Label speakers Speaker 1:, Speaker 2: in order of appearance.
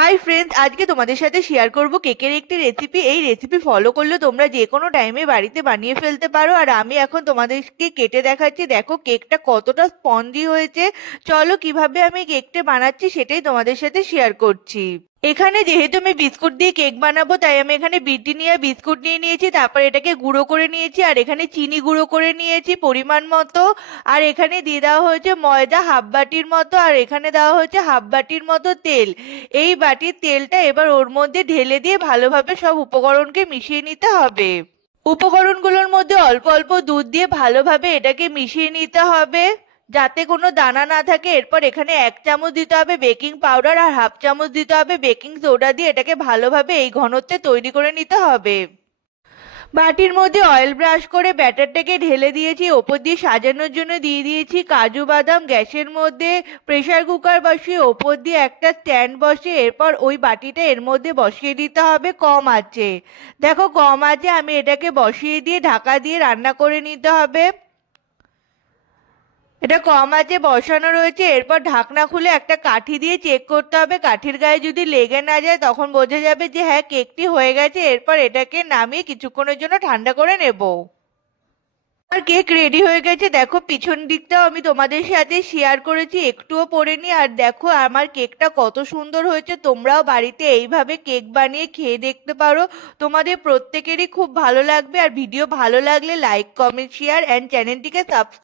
Speaker 1: Hi friends আজকে তোমাদের সাথে শেয়ার করব কেকের একটি রেসিপি এই রেসিপি ফলো করলে তোমরা যে কোনো টাইমে বাড়িতে বানিয়ে ফেলতে পারো। আর আমি এখন তোমাদেরকে কেটে দেখাচ্ছি। দেখো, কেকটা কতটা স্পঞ্জি হয়েছে। চলো, কীভাবে আমি কেকটা বানাচ্ছি সেটাই তোমাদের সাথে শেয়ার করছি। এখানে যেহেতু আমি বিস্কুট দিয়ে কেক বানাবো, তাই আমি এখানে ব্রিটানিয়া বিস্কুট নিয়ে নিয়েছি, তারপর এটাকে গুঁড়ো করে নিয়েছি, আর এখানে চিনি গুঁড়ো করে নিয়েছি পরিমাণ মতো। আর এখানে দিয়ে দেওয়া হয়েছে ময়দা হাফ বাটির মতো, আর এখানে দেওয়া হয়েছে হাফ বাটির মতো তেল। এই বাটির তেলটা এবার ওর মধ্যে ঢেলে দিয়ে ভালোভাবে সব উপকরণকে মিশিয়ে নিতে হবে। উপকরণগুলোর মধ্যে অল্প অল্প দুধ দিয়ে ভালোভাবে এটাকে মিশিয়ে নিতে হবে। যাতে কোনো দানা না থাকে, এরপর এখানে এক চামচ দিতে হবে বেকিং পাউডার আর হাফ চামচ দিতে হবে বেকিং সোডা দিয়ে এটাকে ভালোভাবে এই ঘনত্বে তৈরি করে নিতে হবে। বাটির মধ্যে অয়েল ব্রাশ করে ব্যাটারটাকে ঢেলে দিয়েছি, ওপর দিয়ে সাজানোর জন্য দিয়ে দিয়েছি কাজু বাদাম, গ্যাসের মধ্যে প্রেসার কুকার বসিয়ে, ওপর দিয়ে একটা স্ট্যান্ড বসিয়ে, এরপর ওই বাটিটা এর মধ্যে বসিয়ে দিতে হবে, কম আছে। দেখো কম আছে, আমি এটাকে বসিয়ে দিয়ে ঢাকা দিয়ে রান্না করে নিতে হবে। এটা কম আছে, বসানো রয়েছে, এরপর ঢাকনা খুলে একটা কাঠি দিয়ে চেক করতে হবে। কাঠির গায়ে যদি লেগে না যায়, তখন বোঝা যাবে যে হ্যাঁ কেকটি হয়ে গেছে। এরপর এটাকে নামিয়ে কিছুক্ষণের জন্য ঠান্ডা করে নেব। আর কেক রেডি হয়ে গেছে। দেখো, পিছন দিকটাও আমি তোমাদের সাথে শেয়ার করেছি, একটুও পড়েনি। আর দেখো, আমার কেকটা কত সুন্দর হয়েছে। তোমরাও বাড়িতে এইভাবে কেক বানিয়ে খেয়ে দেখতে পারো। তোমাদের প্রত্যেকেরই খুব ভালো লাগবে। আর ভিডিও ভালো লাগলে লাইক কমেন্ট শেয়ার অ্যান্ড চ্যানেলটিকে সাবস্ক্রাইব